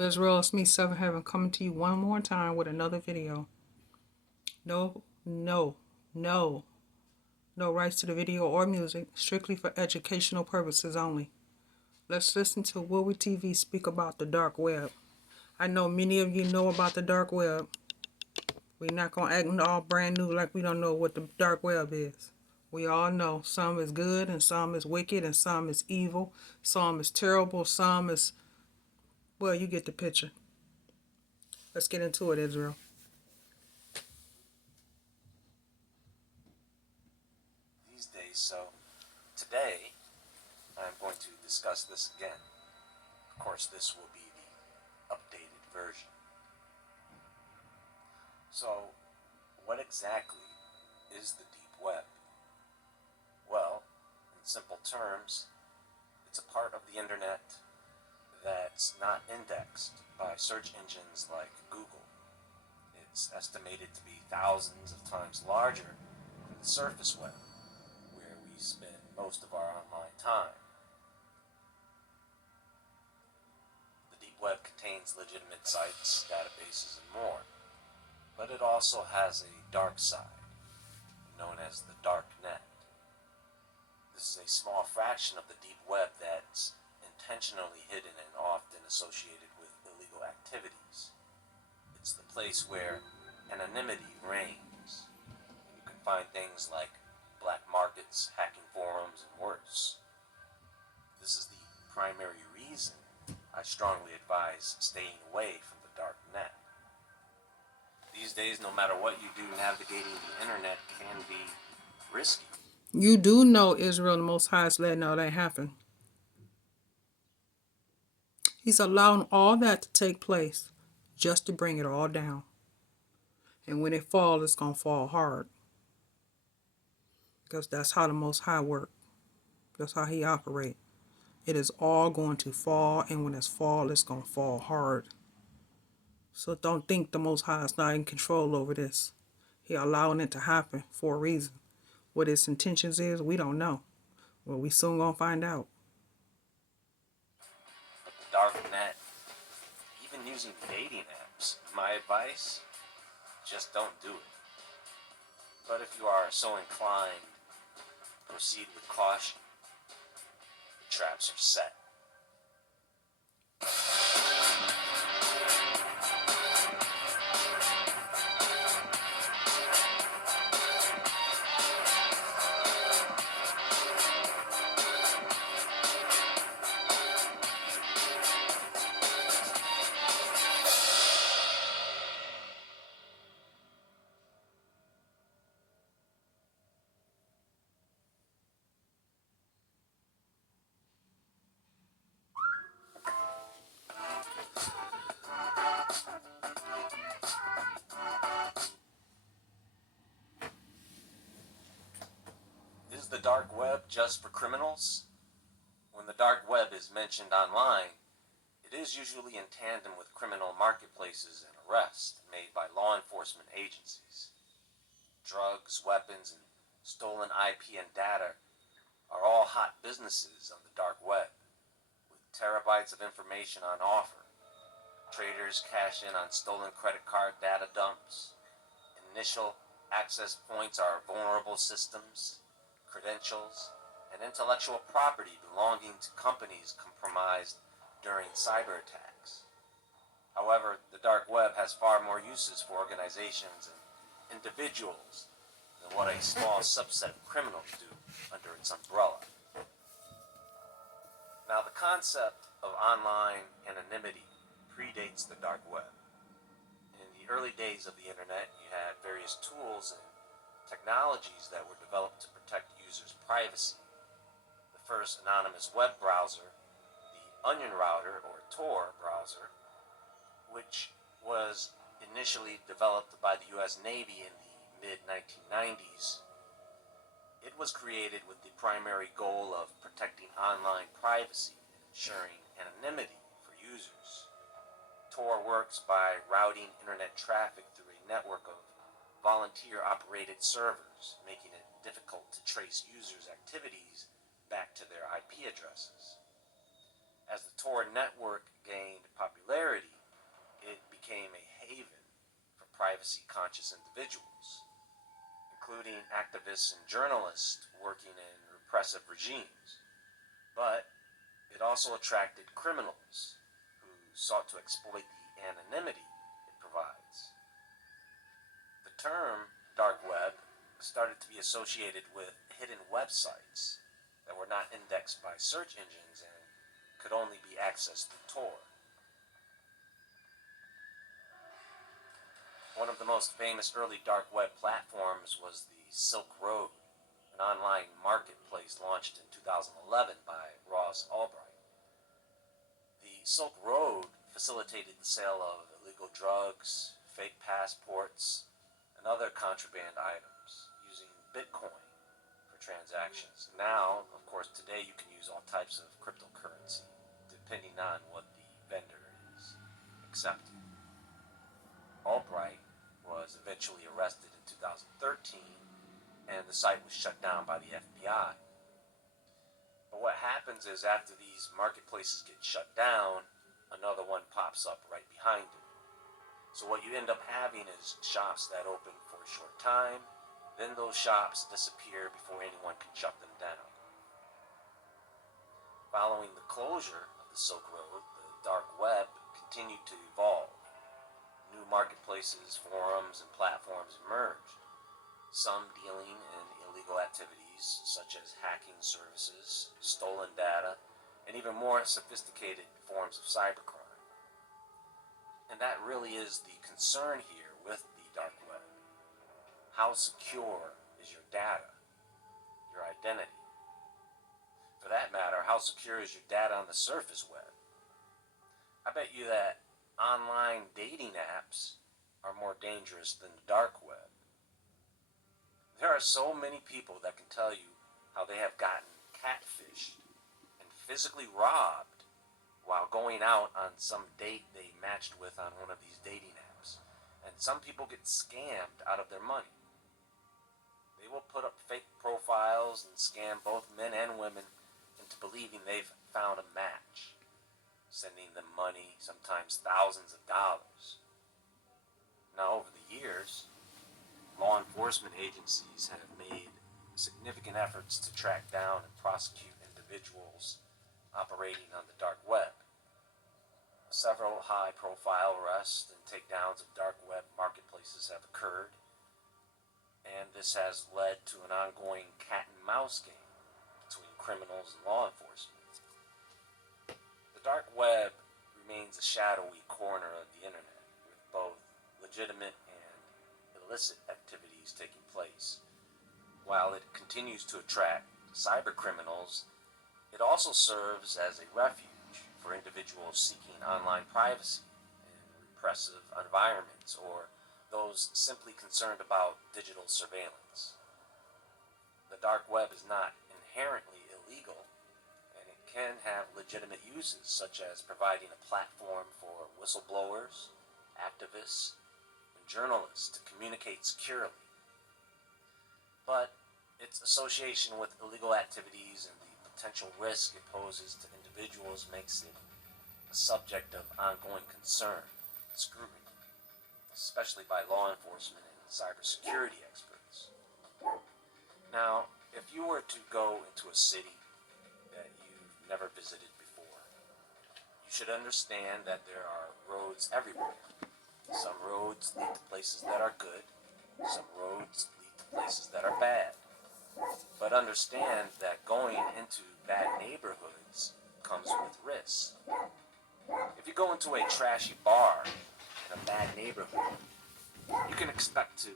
Israel, it's me, Seven Heaven, coming to you one more time with another video. No, no, no, no rights to the video or music, strictly for educational purposes only. Let's listen to Wilwy TV speak about the dark web. I know many of you know about the dark web. We're not going to act all brand new like we don't know what the dark web is. We all know some is good and some is wicked and some is evil, some is terrible, some is, well, you get the picture. Let's get into it, Israel. These days, so today I'm going to discuss this again. Of course, this will be the updated version. So, what exactly is the deep web? Well, in simple terms, it's a part of the internet that's not indexed by search engines like Google. It's estimated to be thousands of times larger than the surface web, where we spend most of our online time. The deep web contains legitimate sites, databases, and more, but it also has a dark side, known as the dark net. This is a small fraction of the deep web that's intentionally hidden and often associated with illegal activities. It's the place where anonymity reigns, and you can find things like black markets, hacking forums, and worse. This is the primary reason I strongly advise staying away from the dark net. These days, no matter what you do, navigating the internet can be risky. You do know Israel, the Most High, is letting all that happen. He's allowing all that to take place just to bring it all down. And when it falls, it's going to fall hard. Because that's how the Most High works. That's how he operates. It is all going to fall, and when it's fall, it's going to fall hard. So don't think the Most High is not in control over this. He allowing it to happen for a reason. What his intentions is, we don't know. Well, we soon going to find out. But the dark net, even using dating apps, my advice, just don't do it. But if you are so inclined, proceed with caution. The traps are set. Is the dark web just for criminals? When the dark web is mentioned online, it is usually in tandem with criminal marketplaces and arrests made by law enforcement agencies. Drugs, weapons, and stolen IP and data are all hot businesses on the dark web, with terabytes of information on offer. Traders cash in on stolen credit card data dumps. Initial access points are vulnerable systems, credentials, and intellectual property belonging to companies compromised during cyber attacks. However, the dark web has far more uses for organizations and individuals than what a small subset of criminals do under its umbrella. Now, the concept of online anonymity predates the dark web. In the early days of the internet, you had various tools and technologies that were developed to protect users' privacy. The first anonymous web browser, the Onion Router or Tor browser, which was initially developed by the US Navy in the mid-1990s, it was created with the primary goal of protecting online privacy and ensuring anonymity for users. Tor works by routing internet traffic through a network of volunteer-operated servers, making it difficult to trace users' activities back to their IP addresses. As the Tor network gained popularity, privacy-conscious individuals, including activists and journalists working in repressive regimes. But it also attracted criminals who sought to exploit the anonymity it provides. The term dark web started to be associated with hidden websites that were not indexed by search engines and could only be accessed through Tor. One of the most famous early dark web platforms was the Silk Road, an online marketplace launched in 2011 by Ross Ulbricht. The Silk Road facilitated the sale of illegal drugs, fake passports, and other contraband items using Bitcoin for transactions. Now, of course, today you can use all types of cryptocurrency depending on what the vendor is accepting. Albright was eventually arrested in 2013 and the site was shut down by the FBI. But what happens is after these marketplaces get shut down, another one pops up right behind it. So what you end up having is shops that open for a short time, then those shops disappear before anyone can shut them down. Following the closure of the Silk Road, the dark web continued to evolve. New marketplaces, forums, and platforms emerged, some dealing in illegal activities such as hacking services, stolen data, and even more sophisticated forms of cybercrime. And that really is the concern here with the dark web. How secure is your data, your identity? For that matter, how secure is your data on the surface web? I bet you that online dating apps are more dangerous than the dark web. There are so many people that can tell you how they have gotten catfished and physically robbed while going out on some date they matched with on one of these dating apps. And some people get scammed out of their money. They will put up fake profiles and scam both men and women into believing they've found a match, sending them money, sometimes thousands of dollars. Now, over the years, law enforcement agencies have made significant efforts to track down and prosecute individuals operating on the dark web. Several high-profile arrests and takedowns of dark web marketplaces have occurred, and this has led to an ongoing cat-and-mouse game between criminals and law enforcement. The dark web remains a shadowy corner of the internet, with both legitimate and illicit activities taking place. While it continues to attract cybercriminals, it also serves as a refuge for individuals seeking online privacy in repressive environments or those simply concerned about digital surveillance. The dark web is not inherently illegal, and it can have legitimate uses such as providing a platform for whistleblowers, activists, and journalists to communicate securely. But its association with illegal activities and the potential risk it poses to individuals makes it a subject of ongoing concern and scrutiny, especially by law enforcement and cybersecurity experts. Now, if you were to go into a city that you've never visited before, you should understand that there are roads everywhere. Some roads lead to places that are good, some roads lead to places that are bad. But understand that going into bad neighborhoods comes with risks. If you go into a trashy bar in a bad neighborhood, you can expect to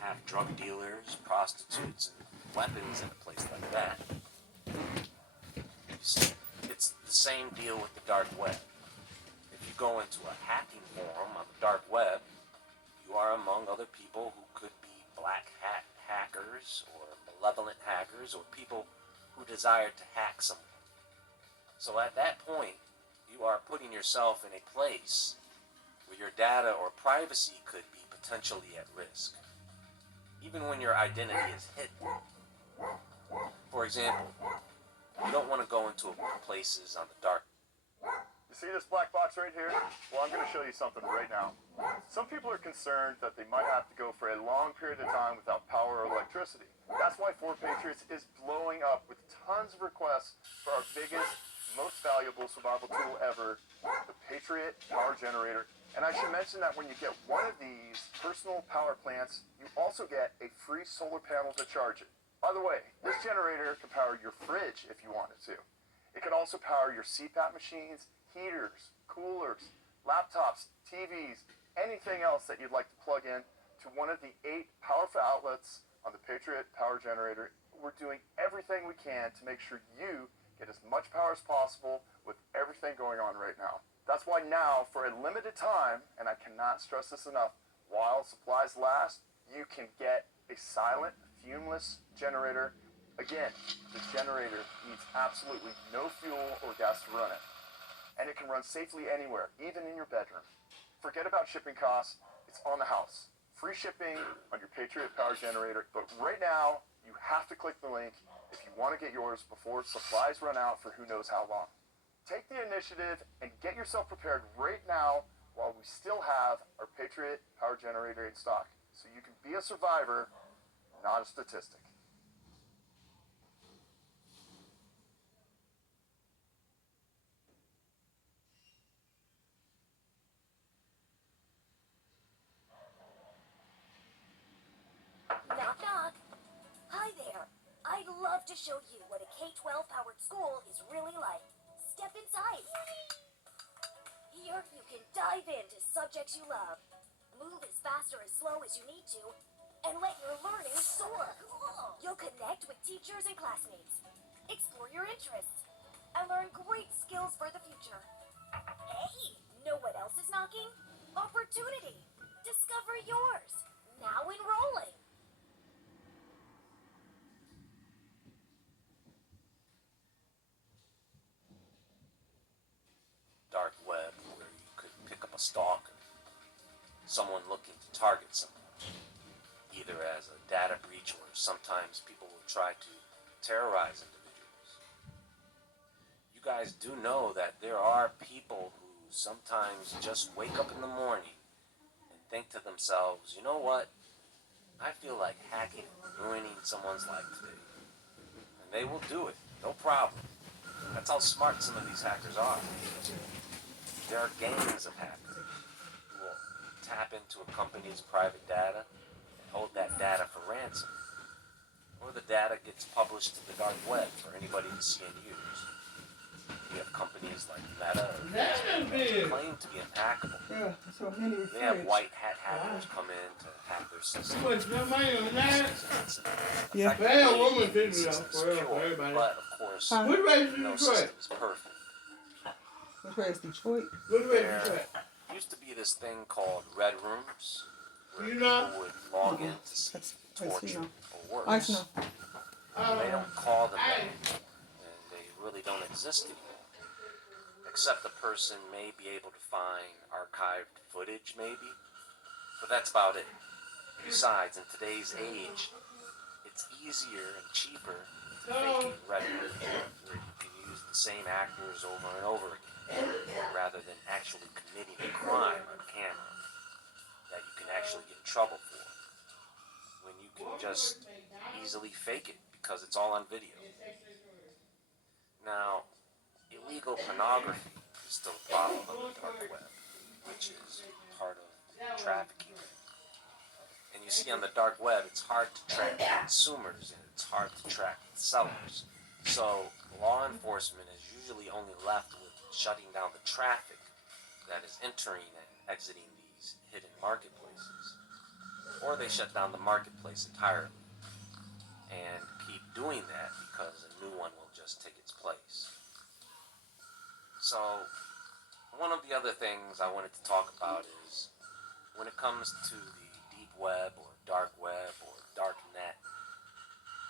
have drug dealers, prostitutes, and weapons in a place like that. You see, it's the same deal with the dark web. If you go into a hacking forum on the dark web, you are among other people who could be black hat hackers or malevolent hackers or people who desire to hack someone. So at that point, you are putting yourself in a place where your data or privacy could be potentially at risk, even when your identity is hidden. For example, you don't want to go into places on the dark. see this black box right here? Well, I'm going to show you something right now. Some people are concerned that they might have to go for a long period of time without power or electricity. That's why Fort Patriots is blowing up with tons of requests for our biggest, most valuable survival tool ever, the Patriot Power Generator. And I should mention that when you get one of these personal power plants, you also get a free solar panel to charge it. By the way, this generator can power your fridge if you wanted to. It can also power your CPAP machines, heaters, coolers, laptops, TVs, anything else that you'd like to plug in to one of the 8 powerful outlets on the Patriot Power Generator. We're doing everything we can to make sure you get as much power as possible with everything going on right now. That's why now, for a limited time, and I cannot stress this enough, while supplies last, you can get a silent, fumeless generator. Again, the generator needs absolutely no fuel or gas to run it. And it can run safely anywhere, even in your bedroom. Forget about shipping costs, it's on the house. Free shipping on your Patriot Power Generator, but right now, you have to click the link if you want to get yours before supplies run out for who knows how long. Take the initiative and get yourself prepared right now while we still have our Patriot Power Generator in stock, so you can be a survivor, not a statistic. Knock, knock. Hi there. I'd love to show you what a K-12 powered school is really like. Step inside. Here you can dive into subjects you love, move as fast or as slow as you need to, and let your learning soar. You'll connect with teachers and classmates, explore your interests, and learn great skills for the future. Hey, know what else is knocking? Opportunity. Discover yours. Now enrolling. Dark web where you could pick up a stalker, someone looking to target someone, either as a data breach or sometimes people will try to terrorize individuals. You guys do know that there are people who sometimes just wake up in the morning and think to themselves, you know what, I feel like hacking and ruining someone's life today. And they will do it, no problem. That's how smart some of these hackers are. There are gangs of hackers who will tap into a company's private data and hold that data for ransom. Or the data gets published to the dark web for anybody to see and use. You have companies like Meta or Facebook that claim to be unhackable. Yeah, so many They have fridge. white hat hackers come in to hack their system. Yeah. Well, woman did it System's for pure, everybody. but of course, Huh? What race is no Detroit? system is perfect. Which way is Detroit? What race is There Detroit? used to be this thing called red rooms, where You people know? would log in to see That's torture you know. or I worse. know. They don't call them that anymore, and they really don't exist anymore. Except the person may be able to find archived footage, maybe, but that's about it. Besides, in today's age, it's easier and cheaper to fake a red room where you can use the same actors over and over again, rather than actually committing a crime on camera that you can actually get in trouble for, when you can just easily fake it because it's all on video. Now, illegal pornography is still a problem on the dark web, which is part of trafficking. And you see, on the dark web, it's hard to track consumers and it's hard to track sellers. So law enforcement is usually only left with shutting down the traffic that is entering and exiting these hidden marketplaces. Or they shut down the marketplace entirely and keep doing that because a new one will just take its place. So, one of the other things I wanted to talk about is when it comes to the deep web or dark net,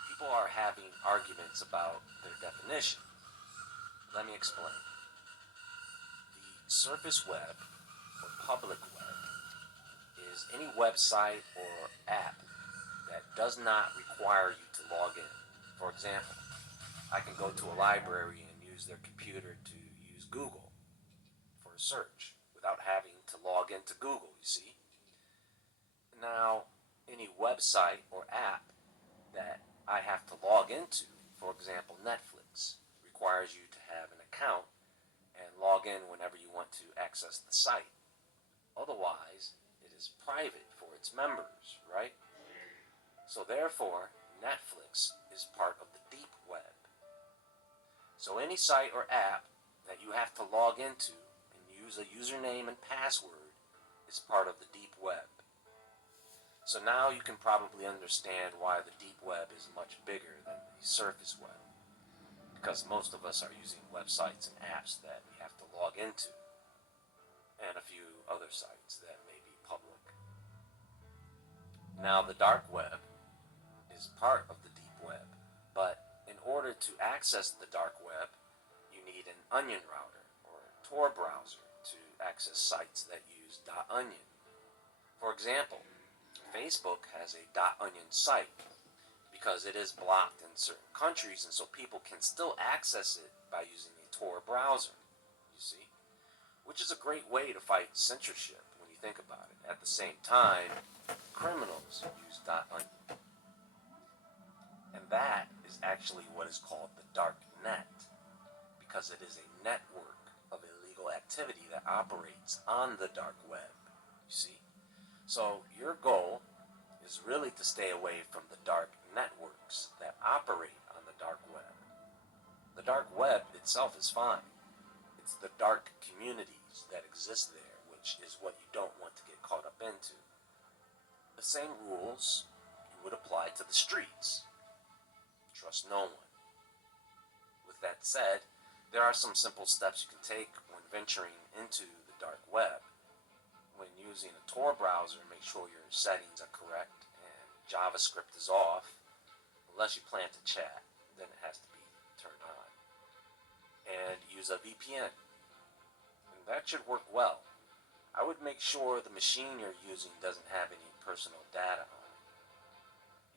people are having arguments about their definition. Let me explain. The surface web or public web is any website or app that does not require you to log in. For example, I can go to a library and use their computer to use Google. a search without having to log into Google, you see. Now, any website or app that I have to log into, for example, Netflix, requires you to have an account and log in whenever you want to access the site. Otherwise, it is private for its members, right? So therefore, Netflix is part of the deep web. So any site or app that you have to log into and use a username and password is part of the deep web. So now you can probably understand why the deep web is much bigger than the surface web, because most of us are using websites and apps that we have to log into, and a few other sites that may be public. Now the dark web is part of the deep web, but in order to access the dark web, you need an onion router or a Tor browser to access sites that use .onion. For example, Facebook has a .onion site because it is blocked in certain countries, and so people can still access it by using a Tor browser, you see, which is a great way to fight censorship when you think about it. At the same time, criminals use .onion. And that is actually what is called the dark net, because it is a network of illegal activity that operates on the dark web, you see. So your goal is really to stay away from the dark networks that operate on the dark web. The dark web itself is fine. It's the dark communities that exist there, which is what you don't want to get caught up into. The same rules you would apply to the streets. Trust no one. With that said, there are some simple steps you can take when venturing into the dark web. When using a Tor browser, make sure your settings are correct and JavaScript is off, unless you plan to chat, then it has to be turned on. And use a VPN, and that should work well. I would make sure the machine you're using doesn't have any personal data on it.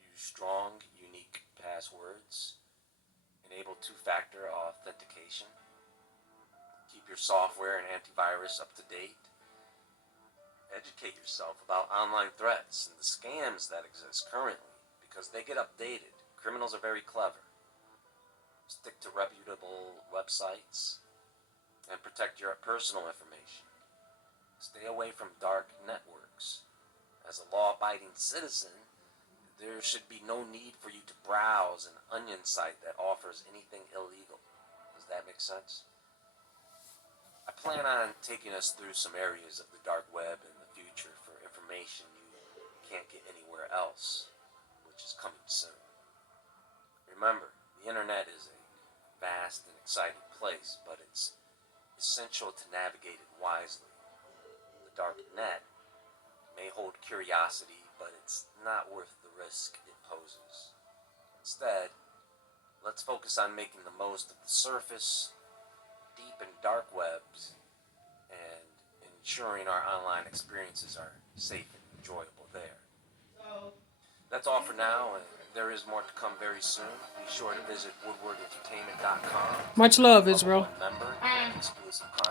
Use strong, unique passwords. Enable two-factor authentication. Keep your software and antivirus up to date. Educate yourself about online threats and the scams that exist currently, because they get updated. Criminals are very clever. Stick to reputable websites and protect your personal information. Stay away from dark networks. As a law-abiding citizen, there should be no need for you to browse an onion site that offers anything illegal. Does that make sense? I plan on taking us through some areas of the dark web in the future for information you can't get anywhere else, which is coming soon. Remember, the internet is a vast and exciting place, but it's essential to navigate it wisely. The dark net may hold curiosity, but it's not worth the risk it poses. Instead, let's focus on making the most of the surface, deep and dark webs, and ensuring our online experiences are safe and enjoyable there. That's all for now, and there is more to come very soon. Be sure to visit woodwardentertainment.com. Much love, Israel. Member and exclusive content.